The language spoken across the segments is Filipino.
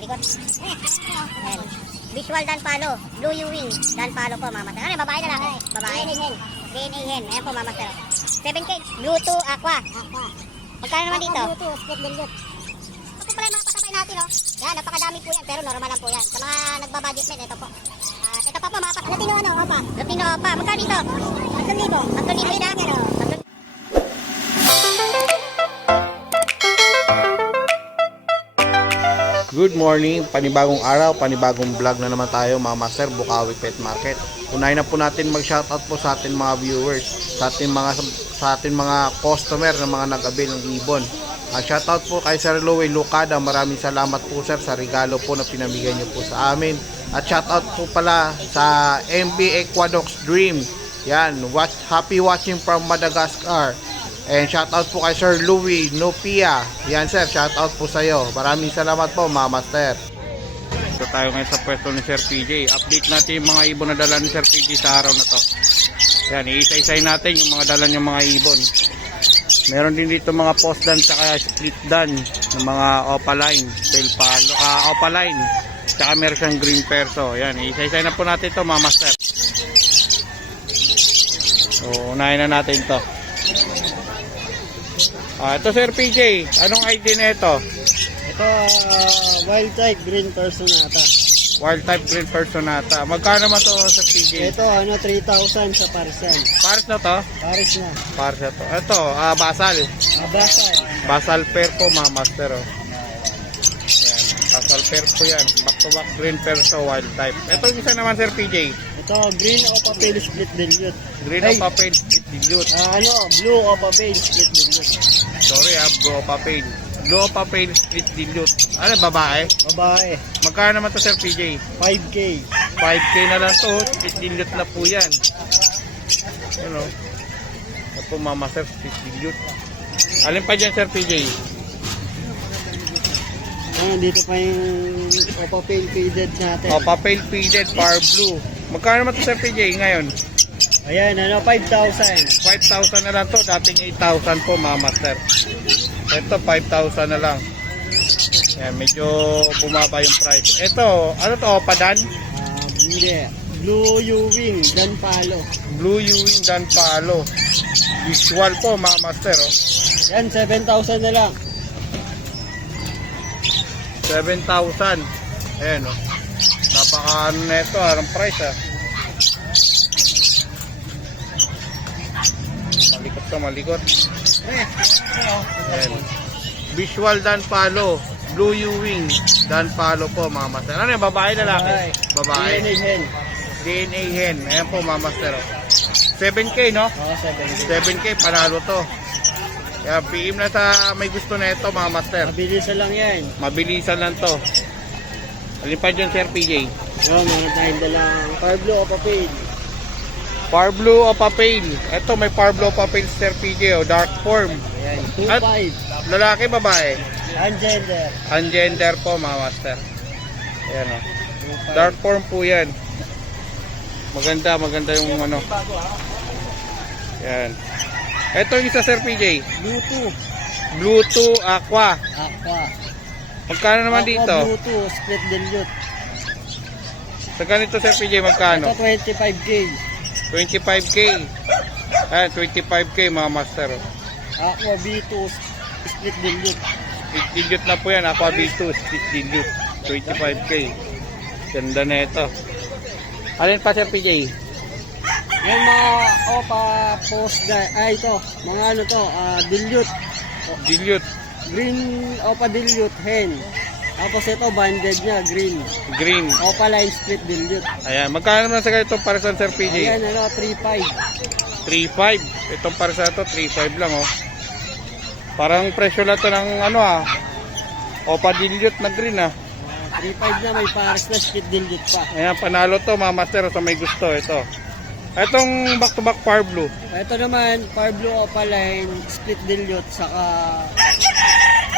likod. Ayan. Visual Dan Palo. Blue Ewing. Dan Palo po, Mama. Ano, babae na lalaki? Babae. DNA hen. Ayan po, Mama Sir. 7K. Blue to Aqua. Aqua. Magkano naman dito? Bluetooth, split dilute. Ito pala yung mga pasabay natin, oh. Yan, napakadami po yan, pero normal lang po yan. Sa mga nagbabudget med, ito po. At ito pa po, mga pasabay. Latino ano, opa. Latino pa. Magkano dito? 3,000. 3,000 din, ah. Good morning, panibagong araw, panibagong vlog na naman tayo mga master Bukawi Pet Market. Unahin na po natin mag-shoutout po sa ating mga viewers, sa ating mga sa ating mga customer na mga nag-avail ng ibon. Uh, shoutout po kay Sir Louie Lucada, maraming salamat po sir sa regalo po na pinamigay niyo po sa amin. At shoutout po pala sa MB Equadox Dream. Yan, watch, happy watching from Madagascar. And shoutout po kay Sir Louie Nopia. Yan sir, shoutout po sa iyo. Maraming salamat po, mga master. Ito tayo ngayon sa pwesto ni Sir PJ. Update natin yung mga ibon na dala ni Sir PJ sa araw na to. Yan, iisa-isay natin yung mga dala niyang mga ibon. Meron din dito mga post dan saka split dan ng mga opaline, tail palo, ah, opaline. Saka meron siyang green perso. Yan, isa-isay na po natin to mga master. So, unahin na natin to. Ah, ito Sir PJ, anong ID na ito? Ito, ah, wild type green personata. Wild type green personata. Magkano naman to sa PJ? Ito, ano, 3,000 sa parcel. Pares na to? Paris na. Pares na to. Ito, ah, basal. Abasa. Basal pair po mga master. Oh. Yan. Basal pair po yan. Back to back green pair so wild type. Ito yung isa naman Sir PJ. Ito, green o papel split dilute. Green Ay. o papel split dilute. Ah, ano, blue o papel split dilute. Sorry ah, blue o papel. Blue o papel split dilute. Ano, babae? Babae, Magkano naman to Sir PJ? 5K. 5K na lang to. Split dilute na po yan. Ano? Ito po mga master, split dilute. Alin pa dyan Sir PJ? Ah, dito pa yung o papel faded natin. O, papel faded, power blue. Magkano naman to Sir PJ ngayon? Ayan, ano, 5,000. 5,000 na lang to. Dating 8,000 po mga master. Ito 5,000 na lang. Yan, medyo bumaba yung price. Ito, ano to? Padan? Ah, hindi. Blue U-Wing, Dan Palo. Blue Ewing Dan Palo. Visual po mga master. Oh. Yan, 7,000 na lang. 7,000. Ayan oh. Napaka ano na ito. Anong price ah. Malikot to, malikot. Ayan. Visual Dan Palo. Blue Ewing Dan Palo po mga master. Ano yung babae lalaki? Babae. Yan, yan. DNA hen. Ayan po mga master. oh. 7K no? Oo, 7K. 7K panalo to. Kaya PM na sa may gusto na ito mga master. Mabilisan lang yan. Mabilisan lang to. Alin pa dyan Sir PJ? Yun, mga tayong dalang Parblo o papel. Par blue o papel. Ito may par blue o papel Sir PJ o dark form. Ayan, At- 2.5. Lalaki babae. Ungender. Ungender po mga master. Ayan o. 2.5. Dark form po yan. Maganda, maganda yung ano. Yan. Ito yung isa Sir PJ. Bluetooth. Bluetooth Aqua. Aqua. Magkano naman Aqua dito? Bluetooth. Split dilute. Sa ganito Sir PJ magkano? Ito 25K. 25k. Ayan, 25k mga master. Aqua B2 split dilute. Dilute na po yan. Aqua B2 split dilute. 25k. Ganda na ito. Alin pa Sir PJ? Yung mga opa post na, ay ito, mga ano to, ah, dilute. Dilute. Green opa dilute hen. Tapos ito banded niya, green. Green. Opa line split dilute. Ayan. Magkano naman sa ganito para sa Sir PJ? Ayan ano, 3.5. 3.5. Itong para sa ito, 3.5 lang oh. Parang presyo lang to ng ano ah. Opa dilute na green ah. 3.5 na may pares na split dilute pa. Ayan, panalo to mga master sa may gusto. Ito. Itong back to back power blue. Ito naman, Power Blue Opaline, split dilute, saka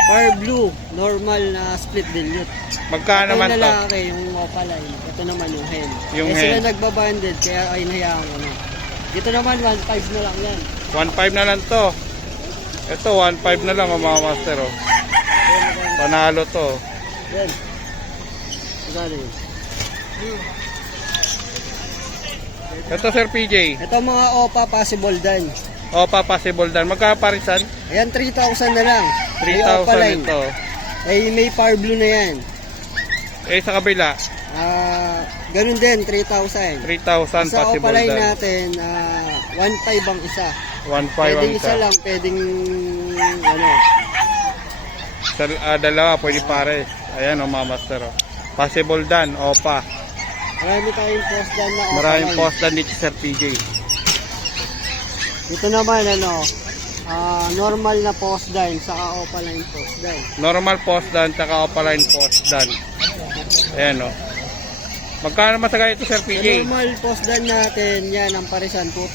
Power Blue, normal na split dilute. Magkano Ito naman to? lalaki, yung Opaline. Ito naman yung hen. Yung eh, hen. sila nagbabanded, kaya ay nahiyaan ko na. Dito naman, 1.5 na lang yan. 1.5 na lang to. Ito, 1.5 na lang oh, mga master. Oh. Panalo to. Yan. Magkano yun? Ito Sir PJ. Ito mga OPA possible dan. Opa possible dan. Magkaparisan? Ayan, 3,000 na lang. May OPA 3,000 line. ito. May, may power blue na yan. Eh sa kabila, Ah, ganun din, 3,000. 3,000 Sa possible OPA line dan. natin, ah, 1,500 ang isa. 1,500 Pwedeng ang isa lang, pwedeng ano. Sa, ah, dalawa, pwede pares. Ayan o, mga master. Oh. Possible dan, opa. Marami tayong post dyan na OPA Maraming post dan dito Sir PJ. Ito naman, ano, ah, normal na post dine, saka OPA line post dine. Normal post dan, tsaka opa line post dan. Ayan o. Magkano masagay ito Sir Sa PJ? normal post dine natin, yan, ang parisan, 2,000.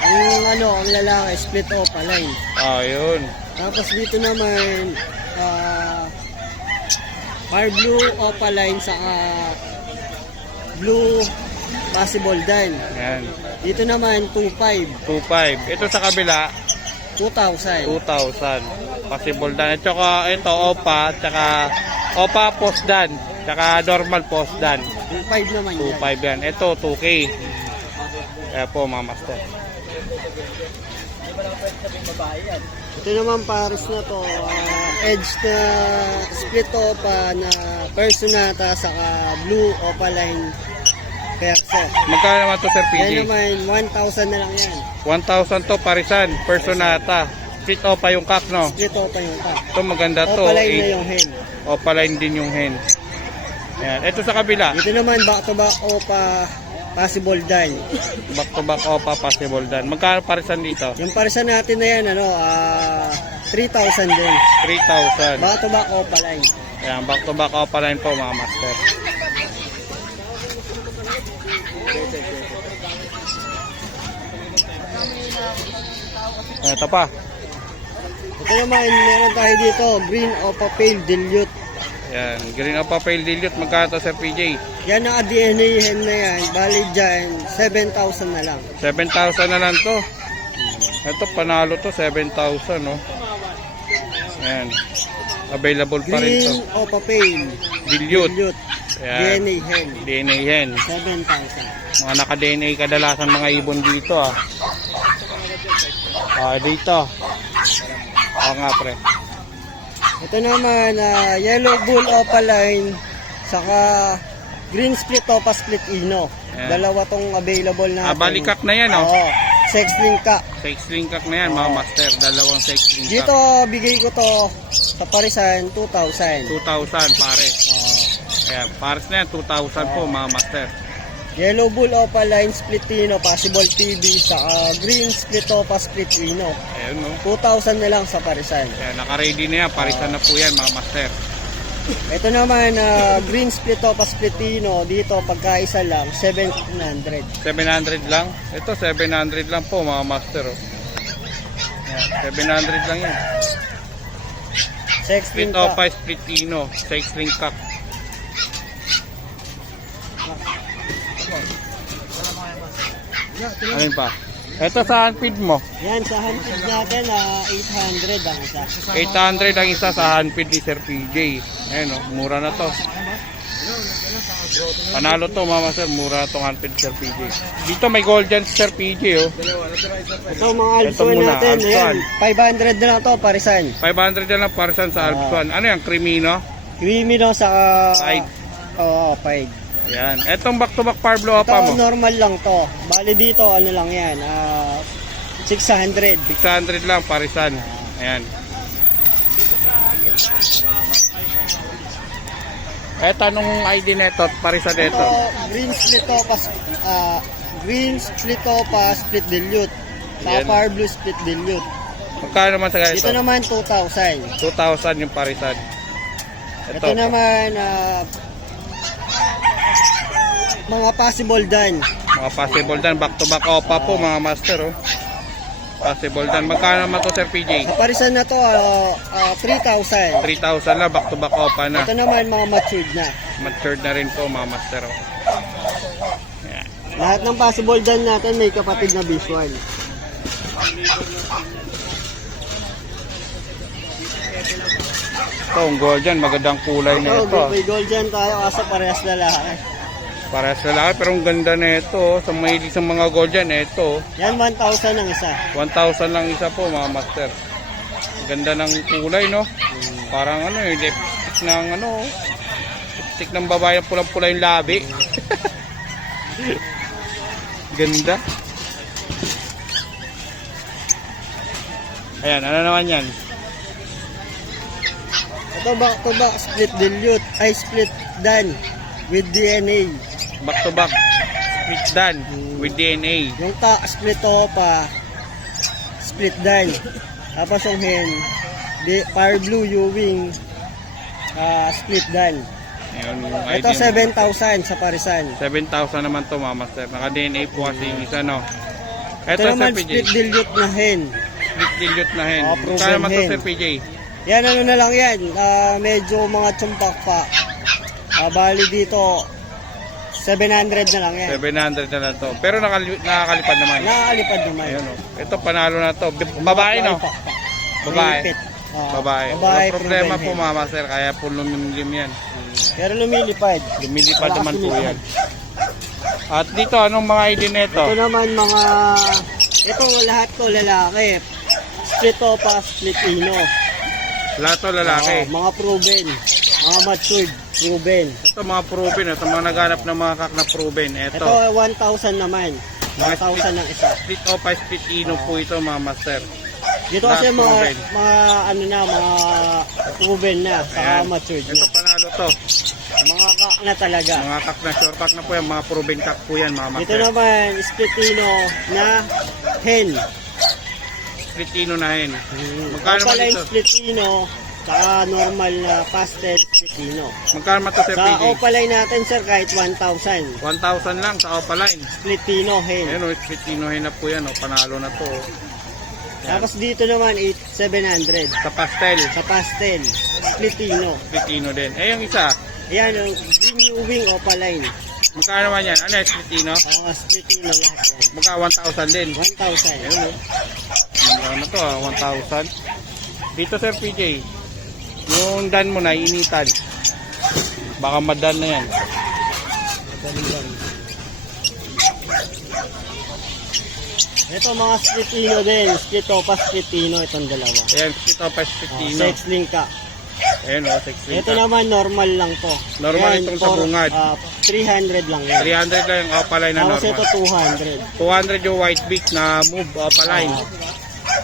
Ang ano, ang lalaki, split OPA line. Ayun. Tapos dito naman, ah, fire blue OPA line, saka blue possible dine. Ayan. Dito naman, 2,500, 2,500. Ito sa kabila, 2,000. 2,000. Possible dan. At saka ito, opa, tsaka opa post dan. Tsaka normal post dan. 2,500 naman yan. 2,500 yan. Ito, 2K. Kaya po, mga master. Ito naman pares na to, ah, edge na split opa na personata saka blue opaline perso. Magkano naman to Sir Yan PJ? naman, 1,000 na lang yan. 1,000 to, parisan. Personata. Split opa yung kak, no? Split opa yung ka. Ito maganda to. Opaline na yung hen. Opaline din yung hen. Ayan. Ito sa kabila. Dito naman, back to back opa possible dine. Back to back opa possible dan. Magkano parisan dito? Yung parisan natin na yan, ano, ah 3,000 din. 3,000. Back to back opa line. Ayan, back to back opaline po mga master. Ito pa. Ito naman, meron tayo dito, green opa pale dilute. Ayan, green opa pale dilute. Magkano Sir PJ? Yan ang DNA hen na yan. Bali dyan, 7,000 na lang. 7,000 na lang to. Ito, panalo to, 7,000, no? Ayan. Available pa rin to. Green opa pale Dilute. dilute. Ayan. DNA hen. DNA hen. 7,000. Mga naka-DNA kadalasan mga ibon dito, ah. Ah, dito. Oo nga, pre. Ito naman, ah, yellow bull opaline, saka green split opa split ino. Ayan. Dalawa tong available natin. Ah, balikak na yan, oh. Oo. Sex link ka. Sex link kak na yan, mga master. Dalawang sex link kak. Dito, bigay ko to sa parisan, 2,000. 2,000, pare. Oo. Ayan, pares na yan, 2,000 po, mga master. Yellow bull opaline split ino, possible TV, saka green split opa split ino. Ayan, no? 2,000 na lang sa parisan. Ayan, naka-ready na yan. Parisan na po yan, mga master. Ito naman, ah, green split opa split ino, dito pagkaisa lang, 700. 700 lang. Ito, 700 lang po, mga master. Oh. Ayan, 700 lang yan. Sex Split opa, split ino. Sex link kak. Ano yun pa? Ito sa handfeed mo. Yan, sa handfeed natin, ah, 800 ang isa. 800 ang isa sa handfeed ni Sir PJ. Ayan oh, mura na to. Panalo to mama sir, mura tong handfeed Sir PJ. Dito may golden si Sir PJ oh. Ito mga Ito muna, natin, Alpson. ayan, 500 na lang to, parisan. 500 na lang para sa Alpsuan. Ano yan, Crimino? Creamy no, sa... Five. Oo, 5. Ayan. Etong back to back Parblo Ito, apa mo? normal lang to. Bali dito, ano lang yan, ah, 600. 600 lang parisan. Ayan. Eto anong ID neto, parisan Ito, neto. green split opa, ah, green split opa, split dilute. Sa Yan. fire blue split dilute. Magkano naman sa ganito? Dito naman 2,000. 2,000 yung parisan. Ito, naman, ah, mga possible done. Mga possible dan, back to back opa po mga master oh. Possible dan. Magkano naman to Sir PJ? Sa parisan na to, ah, ah, 3,000. 3,000 lang, back to back opa na. Ito naman mga matured na. Matured na rin po mga master oh. Ayan. Lahat ng possible done natin may kapatid na visual. Ito, ang gold dyan. Magandang kulay na Ito, ito. may gold dyan tayo kasi parehas lalaki. Para sa lalaki, pero ang ganda na ito. Sa mahilig sa mga gold dyan, ito. Yan, 1,000 ang isa. 1,000 lang isa po, mga master. Ang Ganda ng kulay, no? Parang ano, yung lipstick ng ano, lipstick ng babae na pulang-pula yung labi. Ganda. Ayan, ano naman yan? Ito back to back split dilute, ay split dan with DNA. Back to back. Split done with DNA. Yung ta split pa split dan. Tapos yung hen, di, fire blue U-wing ah, split dan. Ayun, Ito ID mo. 7,000 sa parisan. 7,000 naman to, mga master. Naka-DNA po kasi yung isa, no? Ito, Ito, Sir naman PJ. split dilute na hen. Split dilute na hen. Oh, Kaya naman to, hen. Sir PJ. Yan ano na lang yan, ah, medyo mga tsumpak pa. Ah, bali dito 700 na lang yan. 700 na lang to. Pero nakali- nakakalipad naman. Nakakalipad naman. Ayun, no? Ito, panalo na to. Babae, no? Pak, pak. Babae. May ipit. Oo, Babae. Babae, Walang problema po, hen. mga master. Kaya po lumimlim yan. Pero lumilipad. Lumilipad Wala naman po yan. At dito, anong mga ID nito? Ito naman mga, ito lahat to lalaki. Split opa, split ino. Lahat to lalaki. Oo, mga proven. Mga matured, proven. Ito mga proven. Ito mga naghanap ng mga kak na proven. Ito Ito. 1,000 naman. 1,000 ang isa. Split opa, split ino po ito, mga master. Dito kasi mga, proven. mga ano na, mga proven na, saka Ayan. matured Ito na. panalo to. Mga kak na talaga. Mga kak na short kak na po yan. Mga proven kak po yan, mga Dito master. naman, split ino na hen. Split ino na hen. Hmm. Magkano yung ito? split ino, saka normal na pastel split ino. Magkano man to, Sir Sa PJ? opalay natin sir kahit 1,000. 1,000 lang sa Opaline. Split ino hen. Ayan o, split ino hen na po yan. O, panalo na to. oh. Tapos dito naman 8, 700. Sa pastel. Sa pastel, split ino. Split ino din. Eh, yung isa. Ayan, yung green wing opaline. Magkano naman yan? Ano, split ino? Saka split ino lahat yan. Magka 1,000 din. 1,000. Ayun o. Ano to ah, 1,000. Dito Sir PJ, yung dan mo na, initan. Baka madan na yan. Ito mga split ino din. Split opa, split ino itong dalawa. Ayan, split as split Oh, ino. sex link ka. Ayan o, 6 Ito naman normal lang to. Normal Yan, itong for, bungad. ah, 300 lang yan. 300 lang yung opaline na Tapos ito normal. 200. 200 yung white beak na move opaline.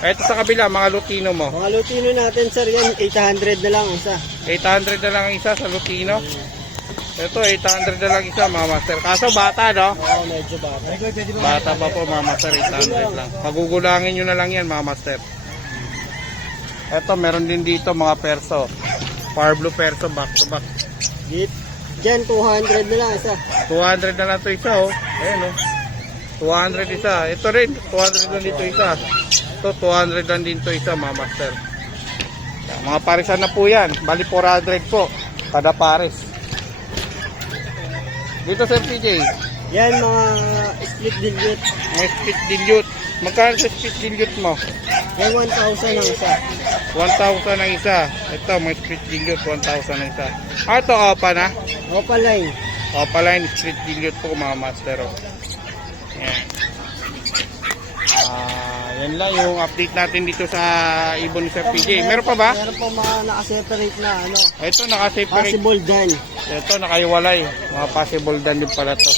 Ito sa kabila, mga lutino mo. Mga lutino natin sir yan, 800 na lang isa. 800 na lang ang isa sa lutino. Ito, 800 na lang isa, mga master. Kaso bata, no? Oo, medyo bata. Bata pa po, mga master. 800 lang. Pagugulangin nyo na lang yan, mga master. Ito, meron din dito mga perso. Far blue perso, back to back. Diyan, 200 na lang isa. 200 na lang ito isa, oh. Ayan, oh. 200 isa. Ito rin, 200 lang dito isa. Ito, 200 lang din ito isa, mga master. Yan, Mga parisan na po yan. Bali 400 po. Kada pares. Dito, Sir PJ. Yan mga split dilute. May split dilute. Magkano sa split dilute mo? Yan 1,000 ang isa. 1,000 ang isa. Ito, may split dilute, 1,000 ang isa. Ah, ito, opa na. Opaline. Opa line, split dilute po, mga master. Oh. Yan. Ah, yan lang yung update natin dito sa ibon Sir PJ. Meron pa ba? Meron pa mga nakaseparate na ano. Ito, naka-separate. Possible dan. Ito, nakaiwalay. Mga possible dan din pala to.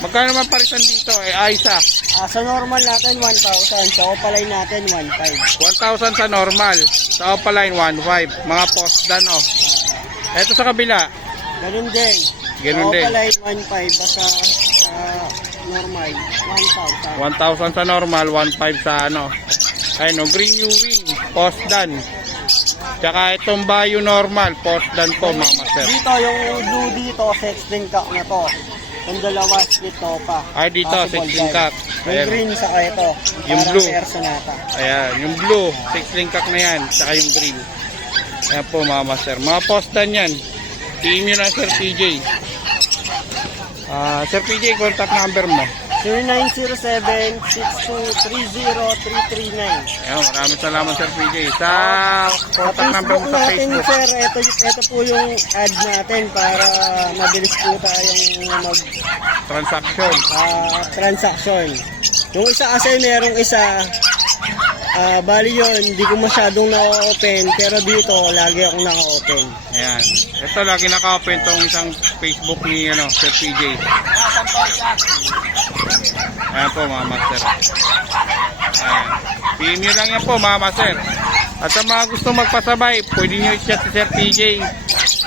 Magkano naman parisan dito? Eh, Aisa. Ah, sa normal natin 1,000. Sa opaline natin 1,500. 1,000 sa normal. Sa Opaline, 1,500. Mga post dan, oh. Ito sa kabila. Ganun din. Ganun sa din. opaline 1,500. Basta sa normal 1,000. 1,000 sa normal, 1,500 sa ano. Ayun, oh, green new wing, post dan. Tsaka itong Bayo normal, post dan po, mga master. Dito, yung blue dito, sex din ka na to. Yung dalawa, split to pa. Ay, dito, Possible 16 dan. cut. Yung green sa ito. Yung blue. Personata. Ayan, yung blue, 6 lingkak na yan, tsaka yung green. Ayan po, mga master. Mga post dan yan. Team yun na, Sir PJ. Ah, Sir PJ, contact number mo. 0907-6230-339. Ayun, maraming salamat Sir PJ. Sa Sa contact number mo sa natin, Facebook. sir, ito, ito po yung ad natin para mabilis po tayong mag Transaction. ah, transaction. Yung isa kasi merong isa, ah bali yun, hindi ko masyadong na-open, pero dito, lagi akong naka-open. Ayan. Ito lagi naka-open tong isang Facebook ni ano, Sir PJ. Ayan po mga master. Ayan. PM nyo lang yan po mga master. At sa mga gusto magpasabay, pwede nyo i-chat si Sir PJ.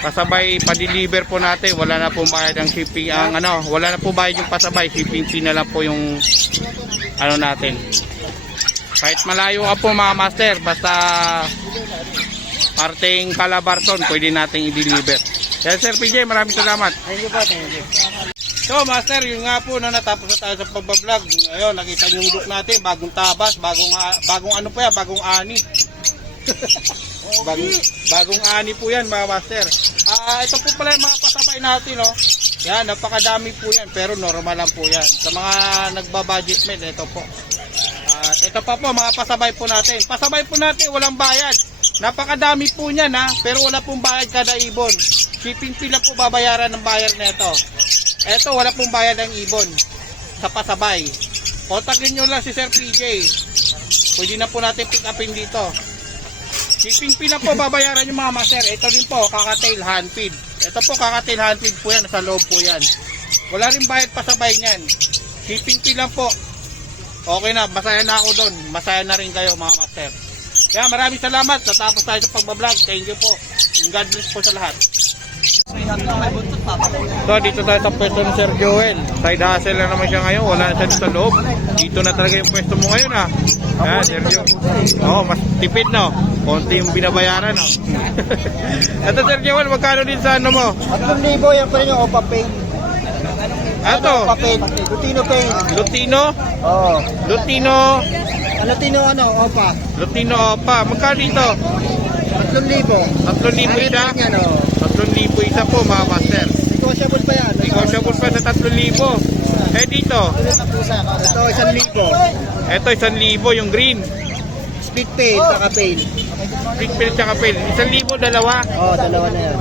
Pasabay, pa-deliver po natin. Wala na po bayad ang shipping. Ang ano, wala na po bayad yung pasabay. Shipping fee na lang po yung ano natin. Kahit malayo ka po mga master, basta parting Calabarzon, pwede nating i-deliver. Kaya Sir PJ, maraming salamat. Thank you po, thank you. So, Master, yun nga po na natapos na tayo sa pagbablog. Ayun, nakita niyo yung look natin, bagong tabas, bagong bagong ano pa yan, bagong ani. bagong, bagong ani po yan, mga Master. Ah, ito po pala yung mga pasabay natin, no. Yan, napakadami po yan, pero normal lang po yan. Sa mga nagba-budget meal, ito po. Ito pa po, mga pasabay po natin. Pasabay po natin, walang bayad. Napakadami po niyan ha, pero wala pong bayad kada ibon. Shipping fee lang po babayaran ng buyer na ito. Ito, wala pong bayad ng ibon sa pasabay. Kontakin nyo lang si Sir PJ. Pwede na po natin pick upin dito. Shipping fee lang po babayaran yung mga master. Ito din po, kakatail hand feed. Ito po, kakatail hand feed po yan. Sa loob po yan. Wala rin bayad pasabay niyan. Shipping fee lang po. Okay na, masaya na ako doon. Masaya na rin kayo mga master. Kaya maraming salamat. Natapos tayo sa pagbablog. Thank you po. God bless po sa lahat. So, dito tayo sa pwesto ni Sir Joel. Side hustle na naman siya ngayon. Wala na siya sa loob. Dito na talaga yung pwesto mo ngayon, ha? Yan, Sir Joel. Oo, mas tipid, no? Konti yung binabayaran, no? Ito, Sir Joel, magkano din sa ano mo? 3,000 yan pa rin yung Opa Pain. Ato, Opa Pain, Lutino Pain. Lutino? Oo. Lutino? Lutino ano, Opa. Lutino Opa. Magkano dito? 3,000. 3,000 isa? Yan o. 3,000 isa po, mga master. Negotiable pa yan. Negotiable pa sa 3,000. Eh, dito? Ito, 1,000. Ito, 1,000 yung green. Split pain, saka pain. Big pill tsaka pill. 1,000 dalawa. Oo, dalawa na yan.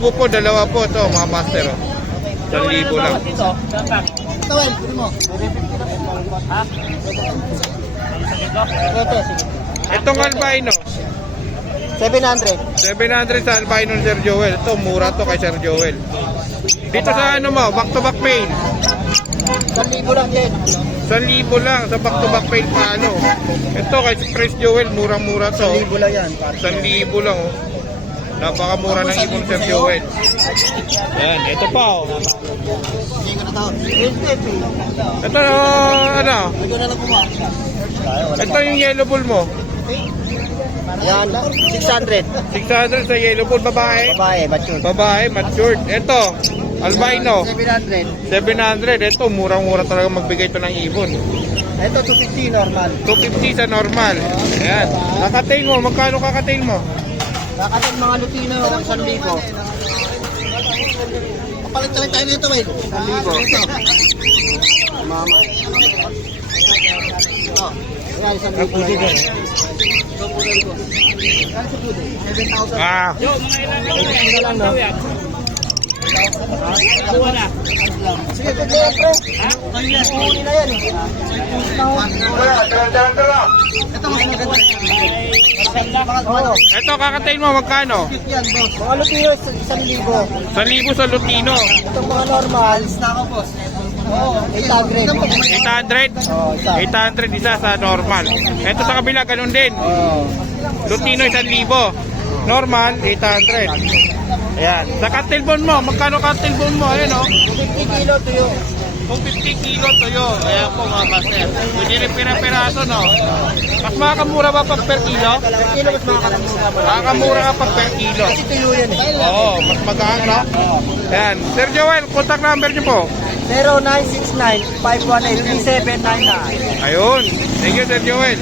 1,000 po, dalawa po ito, mga master. Oh. 1,000 lang. Tawel, pili mo. Ha? Ito, sige. Itong albino, 700. 700 sa albino ni Sir Joel. Ito, mura to kay Sir Joel. Dito sa ano mo, back to back pain. 1,000 lang din. 1,000 lang sa back to back pain paano. Ito kay Chris Joel, murang-mura to. 1,000 lang yan. 1,000 lang oh. Napakamura ng ibon Sir Joel. Yan, ito pa oh. Ito oh, ano? Ito yung yellow bull mo. Yan, 600. 600 sa yellow bull babae. Babae, mature. Babae, matured. Ito, albino. 700. 700. Ito, murang-mura talaga magbigay ito ng ibon. Ito, 250 normal. 250 sa normal. Ayan. Kakatail mo, magkano kakatail mo? Kakatin mga Lutino, 1,000. Papalit na tayo nito, Wade. 1,000. Mama. Ito. Ayan, 1,000 Ang puti din. Ito po rin ko. Ano sa puti? 7,000. Ah, Ito lang, no? Sige, ito yan, bro. Kanya, huli na yan. Ito mas maganda. Ito kakatail mo, magkano? Boss. Mga Lutino, 1,000. 1,000 sa Lutino. Itong mga normal. Lista ko, boss. Oo, 800. 800? Oo, isa. 800 isa sa normal. Ito sa kabila, ganun din. Lutino 1,000. Normal, 800. Ayan. Sa katilbon mo, magkano katilbon mo? Ayan o. 50 kilo tuyo. Kung 50 kilo tuyo, ayan po mga master. Pwede rin pira-piraso, no? Mas makakamura ba pag per kilo? Per kilo mas makakalamuha mo. Makakamura ka pag per kilo. Kasi tuyo yan eh. Oo, mas magaan, no? Ayan. Sir Joel, contact number niyo po. 0969-518-3799. Ayun. Thank you, Sir Joel.